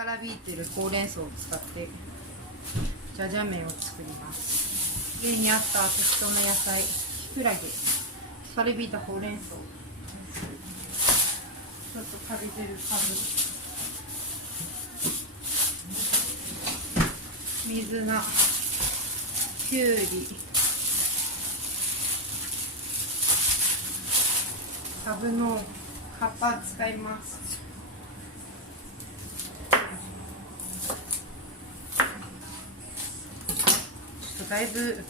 からびいてるほうれん草を使ってじゃじゃ麺を作ります。家にあった適当な野菜、きくらげ、疲れびいたほうれん草、ちょっとかびてるかぶ、水菜、きゅうり、かぶの葉っぱ使います。だいぶ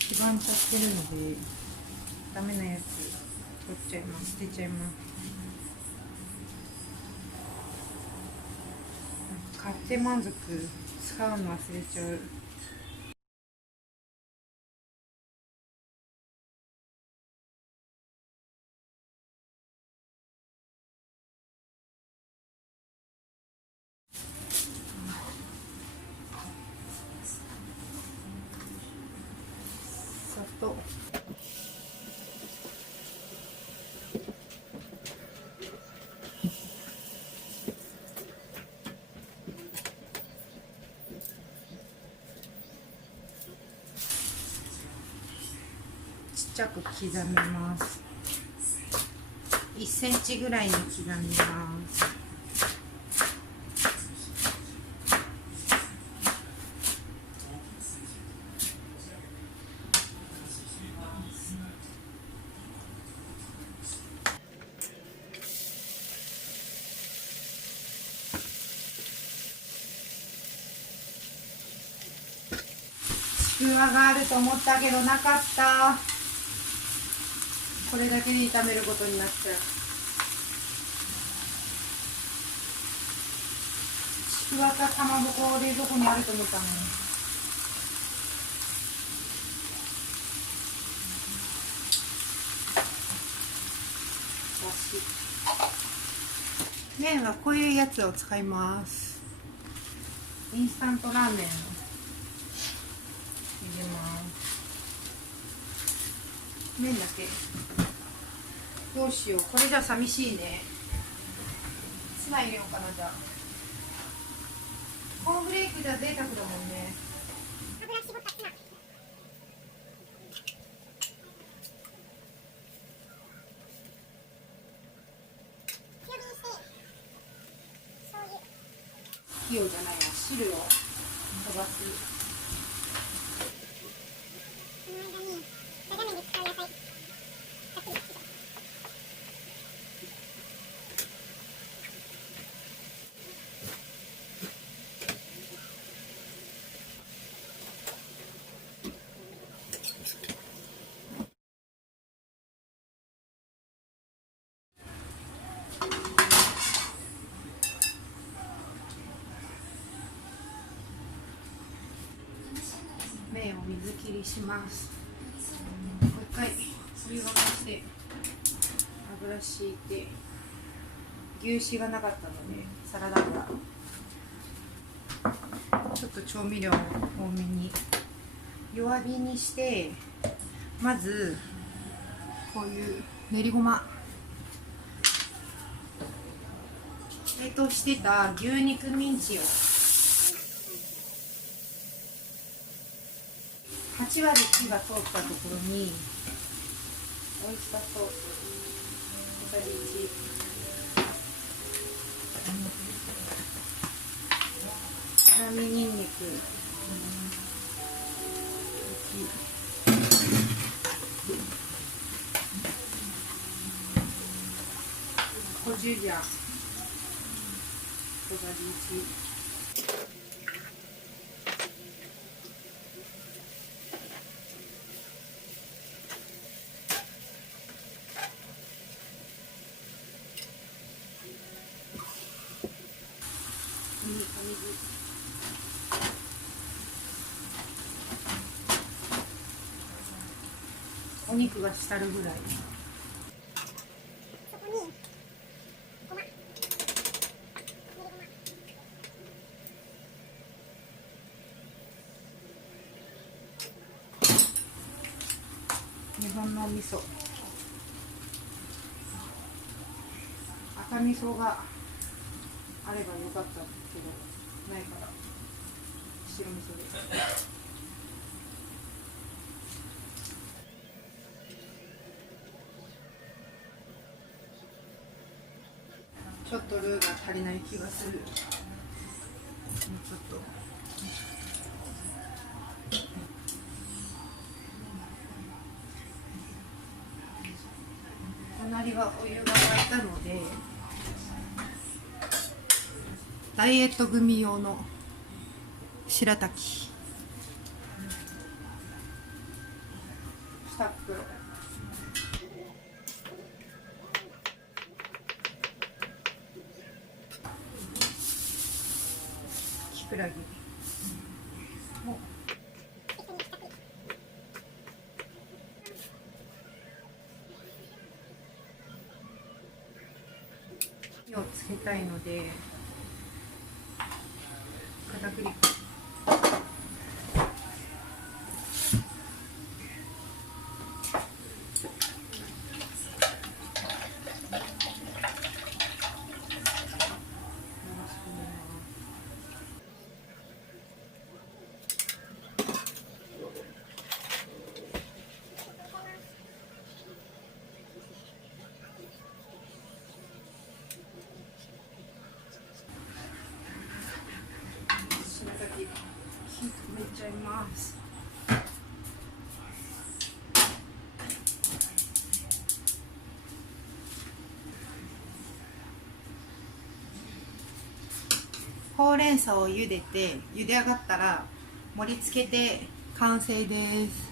黄ばんじゃってるのでダメなやつ取っちゃいます。捨てちゃいます。買って満足、使うの忘れちゃう。砂糖、ちっちゃく刻みます。1センチぐらいに刻みます。ちくわがあると思ったけどなかった。これだけで炒めることになっちゃう。ちくわかかまぼこ冷蔵庫にあると思ったのに。麺はこういうやつを使います。インスタントラーメンを入れます。麺だけ。どうしよう、これじゃ寂しいね。ツナ入れようかな。じゃあコーンフレークじゃ贅沢だもんね。油絞ったツナ、器用じゃないわ、汁を飛ばす。麺を水切りします。もう一回お湯沸かして油敷いて、牛脂がなかったのでサラダ油、ちょっと調味料を多めに弱火にして、まずこういう練りごま、冷凍してた牛肉ミンチを8割火が通ったところにオイスターソース小さじ1、刻みにんにく1、コチュジャン小さじ1、お肉が浸るぐらい。日本のお味噌、赤味噌があればよかったけどないから白味噌で。ちょっとルーが足りない気がする。もうちょっと。隣はお湯が沸いたので、ダイエット組用の白滝2袋。きくらげも火をつけたいので片栗粉。火止めちゃいます。ほうれん草を茹でて茹で上がったら盛り付けて完成です。